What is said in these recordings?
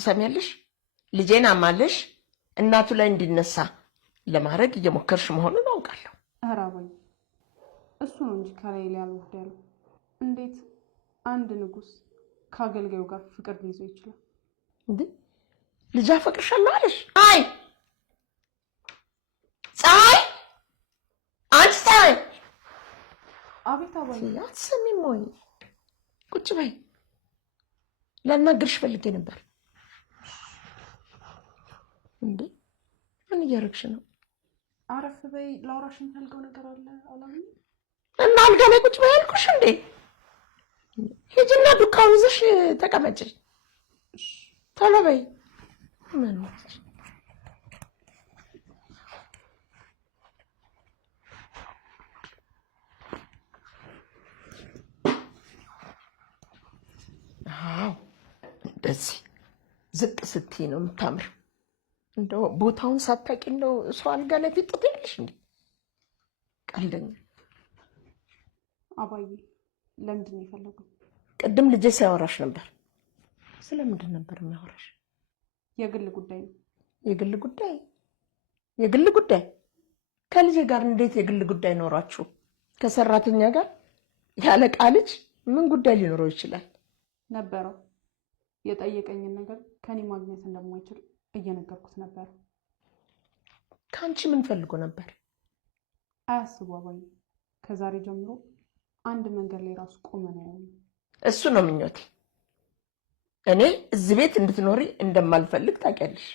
ትሰሚያለሽ? ልጄን አማለሽ እናቱ ላይ እንዲነሳ ለማድረግ እየሞከርሽ መሆኑን አውቃለሁ። አራባይ እሱ ነው እንጂ ከላይ ያልወርድ ያለው። እንዴት አንድ ንጉስ ከአገልጋዩ ጋር ፍቅር ሊይዘው ይችላል? እንዴ ልጅ አፈቅርሻለሁ አለሽ? አይ ፀሐይ፣ አንቺ ፀሐይ! አቤት አባዬ። አትሰሚም ወይ? ቁጭ በይ፣ ላናግርሽ ፈልጌ ነበር። እንዴ ምን እያደረግሽ ነው? አረፍ በይ፣ ላውራሽ የምፈልገው ነገር አለ። አላምን እና አልጋ ላይ ቁጭ በይ አልኩሽ እንዴ? ሂጂና ዱካውን ይዘሽ ተቀመጪ። ቶሎ በይ። ምን እንደዚህ ዝቅ ስትይ ነው የምታምር። እንደው ቦታውን ሳታውቂ እንደው ሰው አልጋ ላይ ፊት ትያለሽ እንዴ? ቀልደኛ። አባዬ ለምንድን ነው የፈለጉት? ቅድም ልጄ ሲያወራሽ ነበር። ስለምንድን ነበር የሚያወራሽ? የግል ጉዳይ ነው። የግል ጉዳይ? የግል ጉዳይ? ከልጄ ጋር እንዴት የግል ጉዳይ ኖራችሁ? ከሰራተኛ ጋር ያለቃ ልጅ ምን ጉዳይ ሊኖረው ይችላል? ነበረው። የጠየቀኝን ነገር ከኔ ማግኘት እንደማይችል እየነገርኩት ነበር። ካንቺ ምን ፈልጎ ነበር? አያስቡ አባዬ፣ ከዛሬ ጀምሮ አንድ መንገድ ላይ ራሱ ቆመ ነው ያለው። እሱ ነው ምኞቴ። እኔ እዚህ ቤት እንድትኖሪ እንደማልፈልግ ታውቂያለሽ።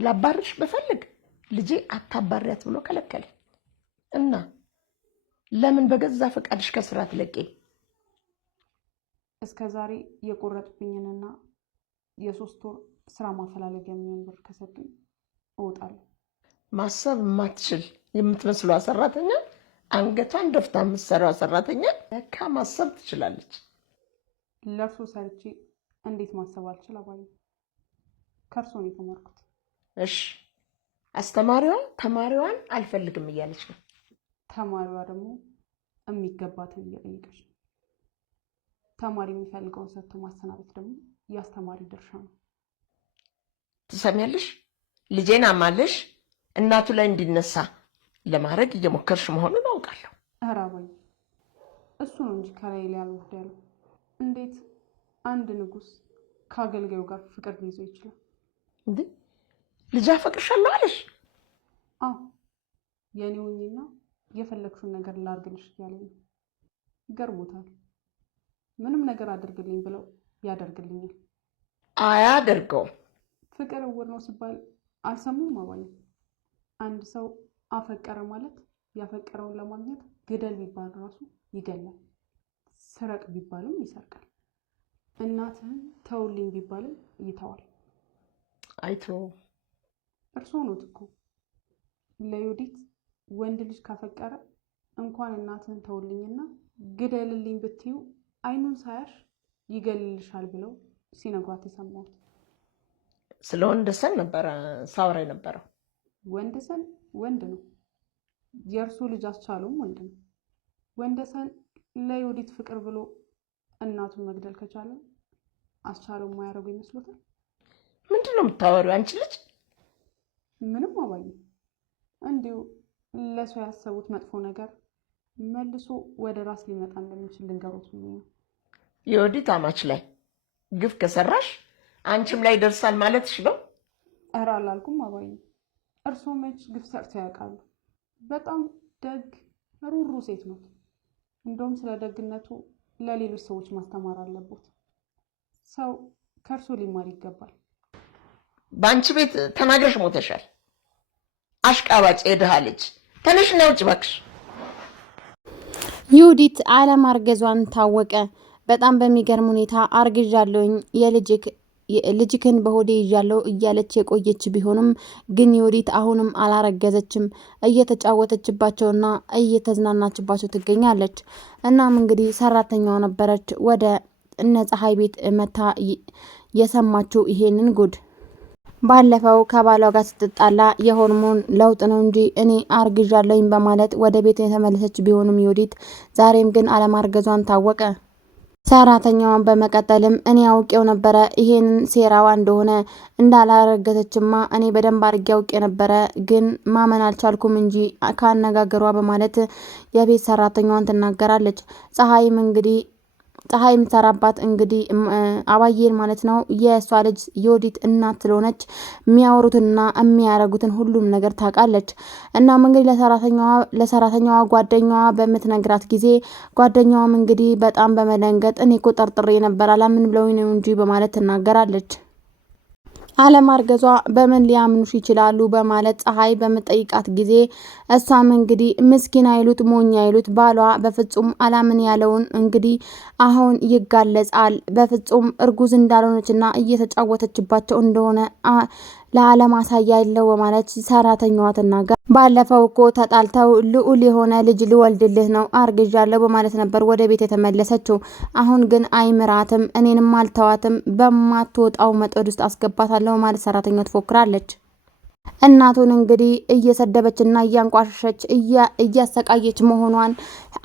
ላባርሽ በፈልግ ልጄ አታባሪያት ብሎ ከለከለ እና ለምን በገዛ ፈቃድሽ ከስራ ትለቂ? እስከዛሬ የቆረጥብኝንና የ3 ወር ስራ ማፈላለግ የሚሆን ብር ከሰጡኝ እወጣለሁ። ማሰብ የማትችል የምትመስለው ሰራተኛ፣ አንገቷን ደፍታ የምትሰራው ሰራተኛ ለካ ማሰብ ትችላለች። ለእርሶ ሰርቼ እንዴት ማሰብ አልችል አባዬ? ከእርሶ ነው የተማርኩት። እሺ አስተማሪዋ ተማሪዋን አልፈልግም እያለች ነው። ተማሪዋ ደግሞ የሚገባትን እየጠየቀች ነው። ተማሪ የሚፈልገውን ሰጥቶ ማሰናበት ደግሞ የአስተማሪ ድርሻ ነው። ትሰሚያለሽ? ልጄን አማለሽ እናቱ ላይ እንዲነሳ ለማድረግ እየሞከርሽ መሆኑን አውቃለሁ። ኧረ አባዬ እሱ ነው እንጂ ከላይ ያልወርድ ያለው። እንዴት አንድ ንጉስ ከአገልጋዩ ጋር ፍቅር ሊይዘው ይችላል? እንዴ ልጅ አፈቅርሻለሁ አለሽ? አዎ የኔ ሆኜና የፈለግሽውን ነገር ላድርግልሽ እያለኝ ነው። ገርሞታል። ምንም ነገር አድርግልኝ ብለው ያደርግልኛል። አያደርገውም። ፍቅር እውር ነው ሲባል አልሰሙም አባዬ? አንድ ሰው አፈቀረ ማለት ያፈቀረውን ለማግኘት ግደል ቢባል ራሱ ይገላል። ስረቅ ቢባልም ይሰርቃል። እናትህን ተውልኝ ቢባልም ይተዋል። አይተውም። እርስዎ ኖት እኮ ለዮዲት ወንድ ልጅ ካፈቀረ እንኳን እናትህን ተውልኝና ግደልልኝ ብትዩ አይኑን ሳያሽ ይገልልሻል ብለው ሲነግሯት የሰማሁት። ስለ ወንደሰን ነበረ ሳውራ የነበረው። ወንደሰን ወንድ ነው። የእርሱ ልጅ አስቻለውም ወንድ ነው። ወንደሰን ለዮዲት ፍቅር ብሎ እናቱን መግደል ከቻለ አስቻለው የማያደርጉ ይመስሎታል? ምንድን ነው የምታወሪው አንቺ ልጅ? ምንም አባዬ፣ እንዲሁ ለሰው ያሰቡት መጥፎ ነገር መልሶ ወደ ራስ ሊመጣ እንደሚችል ልንገሮት ብዬ ነው። የዮዲት አማች ላይ ግፍ ከሰራሽ አንቺም ላይ ደርሳል ማለትሽ ነው? ኧረ አላልኩም አባዬ። እርስዎ መች ግፍ ሰርተው ያውቃሉ? በጣም ደግ ሩሩ ሴት ነው። እንደውም ስለ ደግነቱ ለሌሎች ሰዎች ማስተማር አለበት። ሰው ከእርሶ ሊማር ይገባል። በአንቺ ቤት ተናግረሽ ሞተሻል። አሽቃባጭ የድሃ ልጅ። ተነሽ እና ውጭ እባክሽ። ዮዲት አለማርገዟን ታወቀ። በጣም በሚገርም ሁኔታ አርግዣለሁኝ ልጅክን በሆዴ ይዣለሁ እያለች የቆየች ቢሆንም ግን ዮዲት አሁንም አላረገዘችም። እየተጫወተችባቸውና እየተዝናናችባቸው ትገኛለች። እናም እንግዲህ ሰራተኛዋ ነበረች ወደ እነ ፀሐይ ቤት መታ የሰማችው ይሄንን ጉድ። ባለፈው ከባሏ ጋር ስትጣላ የሆርሞን ለውጥ ነው እንጂ እኔ አርግዣለሁኝ በማለት ወደ ቤት የተመለሰች ቢሆንም ዮዲት ዛሬም ግን አለማርገዟን ታወቀ። ሰራተኛዋን በመቀጠልም እኔ አውቄው ነበረ ይሄንን ሴራዋ እንደሆነ እንዳላረገዘችማ እኔ በደንብ አድርጌ አውቄ ነበረ፣ ግን ማመን አልቻልኩም እንጂ ካነጋገሯ በማለት የቤት ሰራተኛዋን ትናገራለች። ፀሐይ የምትሰራባት እንግዲህ አባዬን ማለት ነው የእሷ ልጅ የወዲት እናት ስለሆነች የሚያወሩትንና የሚያረጉትን ሁሉም ነገር ታውቃለች። እናም እንግዲህ ለሰራተኛዋ ጓደኛዋ በምትነግራት ጊዜ ጓደኛዋም እንግዲህ በጣም በመደንገጥ እኔ እኮ ጠርጥሬ ነበር አላምን ብለውኝ ነው እንጂ በማለት ትናገራለች። አለማርገዟ በምን ሊያምኑሽ ይችላሉ በማለት ፀሐይ በምጠይቃት ጊዜ እሷም እንግዲህ ምስኪን አይሉት ሞኝ አይሉት ባሏ በፍጹም አላምን ያለውን እንግዲህ አሁን ይጋለጻል። በፍጹም እርጉዝ እንዳልሆነችና እየተጫወተችባቸው እንደሆነ ለዓለም አሳያ የለው በማለት ሰራተኛዋ ትናገር። ባለፈው እኮ ተጣልተው ልዑል የሆነ ልጅ ልወልድልህ ነው አርግዣለሁ በማለት ነበር ወደ ቤት የተመለሰችው። አሁን ግን አይምራትም፣ እኔንም አልተዋትም፣ በማትወጣው መጠድ ውስጥ አስገባታለሁ በማለት ሰራተኛዋ ትፎክራለች። እናቱን እንግዲህ እየሰደበችና እያንቋሸሸች እያሰቃየች መሆኗን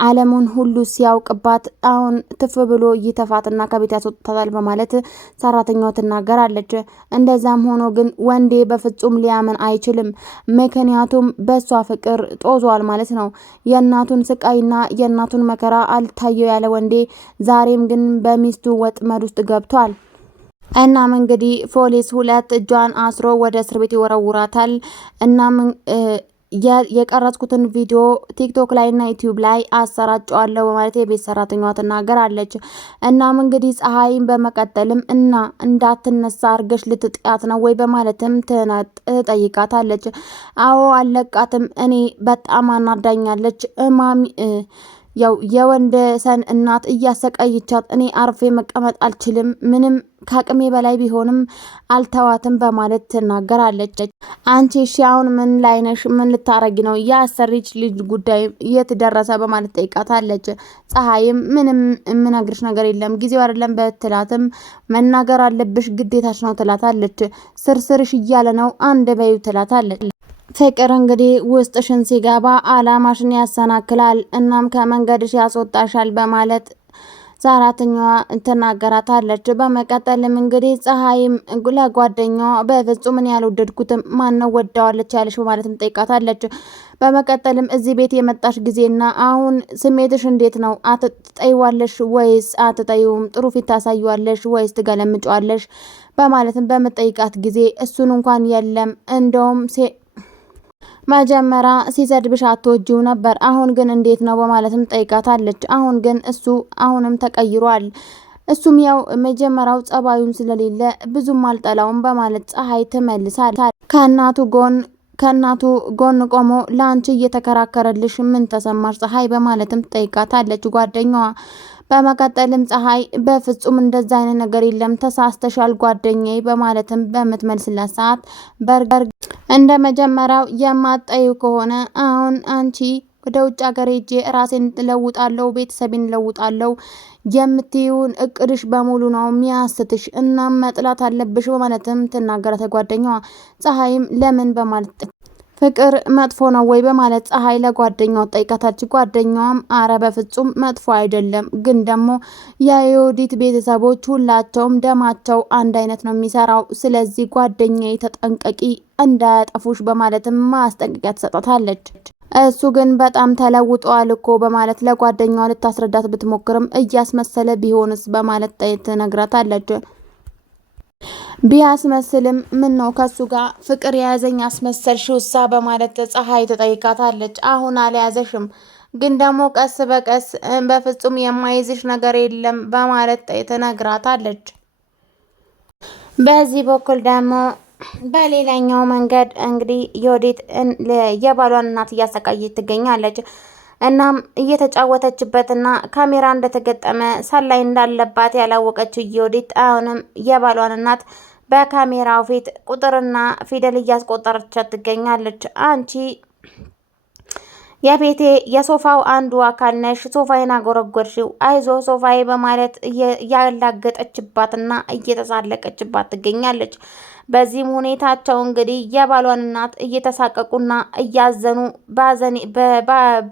ዓለሙን ሁሉ ሲያውቅባት አሁን ትፍ ብሎ ይተፋትና ከቤት ያስወጣታል በማለት ሰራተኛዋ ትናገራለች። እንደዛም ሆኖ ግን ወንዴ በፍጹም ሊያምን አይችልም። ምክንያቱም በሷ ፍቅር ጦዟል ማለት ነው። የእናቱን ስቃይና የእናቱን መከራ አልታየው ያለ ወንዴ ዛሬም ግን በሚስቱ ወጥመድ ውስጥ ገብቷል። እናም እንግዲህ ፖሊስ 2 እጇን አስሮ ወደ እስር ቤት ይወረውራታል። እናም የቀረጽኩትን ቪዲዮ ቲክቶክ ላይ እና ዩቲዩብ ላይ አሰራጨዋለሁ በማለት የቤት ሰራተኛዋ ትናገራለች። እናም እንግዲህ ፀሐይን በመቀጠልም እንዳትነሳ አርገሽ ልትጥያት ነው ወይ በማለትም ትጠይቃታለች። አዎ አለቃትም፣ እኔ በጣም አናዳኛለች ያው የወንደሰን እናት እያሰቃየቻት እኔ አርፌ መቀመጥ አልችልም፣ ምንም ከአቅሜ በላይ ቢሆንም አልተዋትም በማለት ትናገራለች። አንቺ እሺ አሁን ምን ላይ ነሽ? ምን ልታረጊ ነው? የአሰሪች ልጅ ጉዳይ የት ደረሰ? በማለት ጠይቃታለች። ፀሐይም ምንም የምነግርሽ ነገር የለም ጊዜው አይደለም በትላትም መናገር አለብሽ ግዴታች ነው ትላታለች። ስርስርሽ እያለ ነው አንድ በዩ ትላታለች። ፍቅር እንግዲህ ውስጥሽን ሲገባ አላማሽን ያሰናክላል፣ እናም ከመንገድሽ ያስወጣሻል በማለት ሰራተኛዋ ትናገራታለች። በመቀጠልም እንግዲህ ፀሐይም ለጓደኛዋ በፍጹም እኔ ያልወደድኩትም ማነው ወዳዋለች ያለሽ በማለትም ጠይቃታለች። በመቀጠልም እዚህ ቤት የመጣሽ ጊዜና አሁን ስሜትሽ እንዴት ነው? አትጠይዋለሽ ወይስ አትጠይውም? ጥሩ ፊት ታሳይዋለሽ ወይስ ትገለምጫዋለሽ? በማለትም በምጠይቃት ጊዜ እሱን እንኳን የለም እንደውም መጀመሪያ ሲሰድብሽ አትወጂው ነበር፣ አሁን ግን እንዴት ነው በማለትም ጠይቃታለች። አሁን ግን እሱ አሁንም ተቀይሯል። እሱም ያው መጀመሪያው ጸባዩን ስለሌለ ብዙም አልጠላውም በማለት ፀሐይ ትመልሳል። ከእናቱ ጎን ቆሞ ለአንቺ እየተከራከረልሽ ምን ተሰማሽ ፀሐይ በማለትም ጠይቃታለች ጓደኛዋ። በመቀጠልም ፀሐይ በፍጹም እንደዛ አይነት ነገር የለም ተሳስተሻል ጓደኛዬ በማለትም በምትመልስላት ሰዓት እንደ መጀመሪያው የማጠዩ ከሆነ አሁን አንቺ ወደ ውጭ ሀገር ሄጄ ራሴን ለውጣለሁ፣ ቤተሰቤን ለውጣለሁ የምትይውን እቅድሽ በሙሉ ነው ሚያስትሽ፣ እናም መጥላት አለብሽ በማለትም ትናገራለች ጓደኛዋ። ፀሐይም ለምን በማለት ፍቅር መጥፎ ነው ወይ በማለት ፀሐይ ለጓደኛዋ ጠይቃታች። ጓደኛዋም አረ በፍጹም መጥፎ አይደለም፣ ግን ደግሞ የዮዲት ቤተሰቦች ሁላቸውም ደማቸው አንድ አይነት ነው የሚሰራው፣ ስለዚህ ጓደኛዬ ተጠንቀቂ እንዳያጠፉሽ በማለትም ማስጠንቀቂያ ትሰጣታለች። እሱ ግን በጣም ተለውጧል እኮ በማለት ለጓደኛዋ ልታስረዳት ብትሞክርም እያስመሰለ ቢሆንስ በማለት ትነግራታለች። ቢያስመስልም ምን ነው ከሱ ጋር ፍቅር የያዘኝ አስመሰልሽው እሳ በማለት ፀሐይ ትጠይቃታለች። አሁን አልያዘሽም፣ ግን ደግሞ ቀስ በቀስ በፍጹም የማይዝሽ ነገር የለም በማለት ትነግራታለች። በዚህ በኩል ደግሞ በሌላኛው መንገድ እንግዲህ ዮዲት የባሏን እናት እያሰቃየች ትገኛለች። እናም እየተጫወተችበትና ካሜራ እንደተገጠመ ሰላይ እንዳለባት ያላወቀችው ዮዲት አሁንም የባሏን እናት በካሜራው ፊት ቁጥርና ፊደል እያስቆጠረቻት ትገኛለች። አንቺ የቤቴ የሶፋው አንዱ አካል ነሽ፣ ሶፋዬን አጎረጎርሽው፣ አይዞ ሶፋዬ በማለት እያላገጠችባትና እየተሳለቀችባት ትገኛለች። በዚህም ሁኔታቸው እንግዲህ የባሏን እናት እየተሳቀቁና እያዘኑ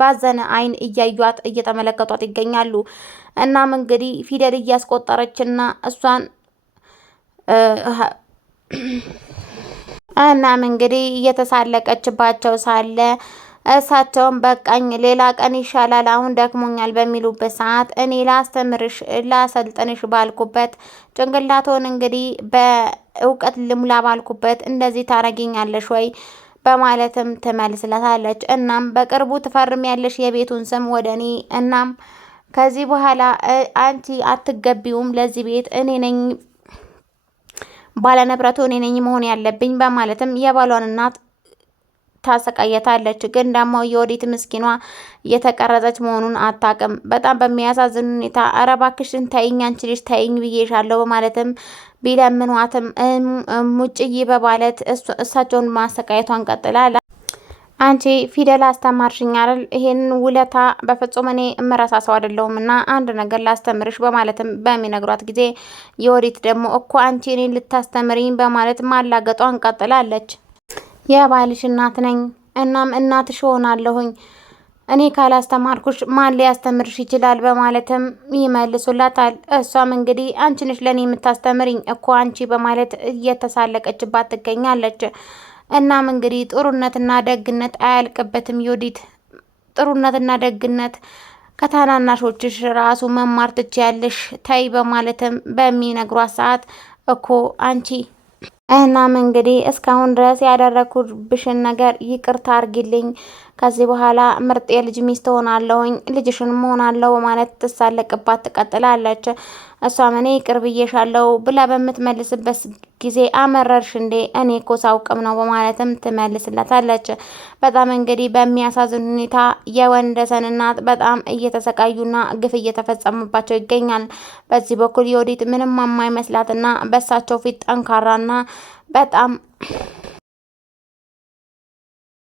ባዘነ አይን እያዩት እየተመለከቷት ይገኛሉ። እናም እንግዲህ ፊደል እያስቆጠረችና እሷን እናም እንግዲህ እየተሳለቀችባቸው ሳለ እሳቸውም በቃኝ፣ ሌላ ቀን ይሻላል፣ አሁን ደክሞኛል በሚሉበት ሰዓት እኔ ላስተምርሽ ላሰልጥንሽ ባልኩበት ጭንቅላቶን እንግዲህ በእውቀት ልሙላ ባልኩበት እንደዚህ ታረጊኛለሽ ወይ በማለትም ትመልስለታለች። እናም በቅርቡ ትፈርሚያለሽ የቤቱን ስም ወደ እኔ፣ እናም ከዚህ በኋላ አንቺ አትገቢውም ለዚህ ቤት፣ እኔ ነኝ ባለንብረቱ፣ እኔ ነኝ መሆን ያለብኝ በማለትም የባሏን እናት ታሰቃየታለች። ግን ደግሞ የወዲት ምስኪኗ እየተቀረጸች መሆኑን አታውቅም። በጣም በሚያሳዝን ሁኔታ ኧረ እባክሽን ተይኝ፣ አንቺ ልጅ ተይኝ ብዬሻለሁ በማለትም ቢለምኗትም ሙጭዬ በማለት እሳቸውን ማሰቃየቷን ቀጥላል። አንቺ ፊደል አስተማርሽኝ አይደል? ይሄንን ውለታ በፍጹም እኔ እምረሳ ሰው አይደለሁም እና አንድ ነገር ላስተምርሽ በማለትም በሚነግሯት ጊዜ የወዲት ደግሞ እኮ አንቺ እኔን ልታስተምሪኝ በማለት ማላገጧን ቀጥላለች። የባልሽ እናት ነኝ፣ እናም እናትሽ ሆናለሁኝ፣ እኔ ካላስተማርኩሽ ማን ሊያስተምርሽ ይችላል በማለትም ይመልሱላታል። እሷም እንግዲህ አንቺ ነሽ ለእኔ የምታስተምሪኝ እኮ አንቺ በማለት እየተሳለቀችባት ትገኛለች። እናም እንግዲህ ጥሩነትና ደግነት አያልቅበትም ዮዲት፣ ጥሩነትና ደግነት ከታናናሾችሽ ራሱ መማር ትችያለሽ፣ ተይ በማለትም በሚነግሯት ሰዓት እኮ አንቺ እናም እንግዲህ እስካሁን ድረስ ያደረኩብሽን ነገር ይቅርታ አርጊልኝ፣ ከዚህ በኋላ ምርጥ የልጅ ሚስት ሆናለሁኝ፣ ልጅሽንም ሆናለሁ በማለት ትሳለቅባት ትቀጥላለች። እሷም እኔ ይቅር ብዬሻለሁ ብላ በምትመልስበት ጊዜ አመረርሽ እንዴ? እኔ እኮ ሳውቅም ነው በማለትም ትመልስለታለች። በጣም እንግዲህ በሚያሳዝን ሁኔታ የወንደሰን እናት በጣም እየተሰቃዩና ግፍ እየተፈጸመባቸው ይገኛል። በዚህ በኩል የወዲት ምንም የማይመስላትና በሳቸው ፊት ጠንካራና በጣም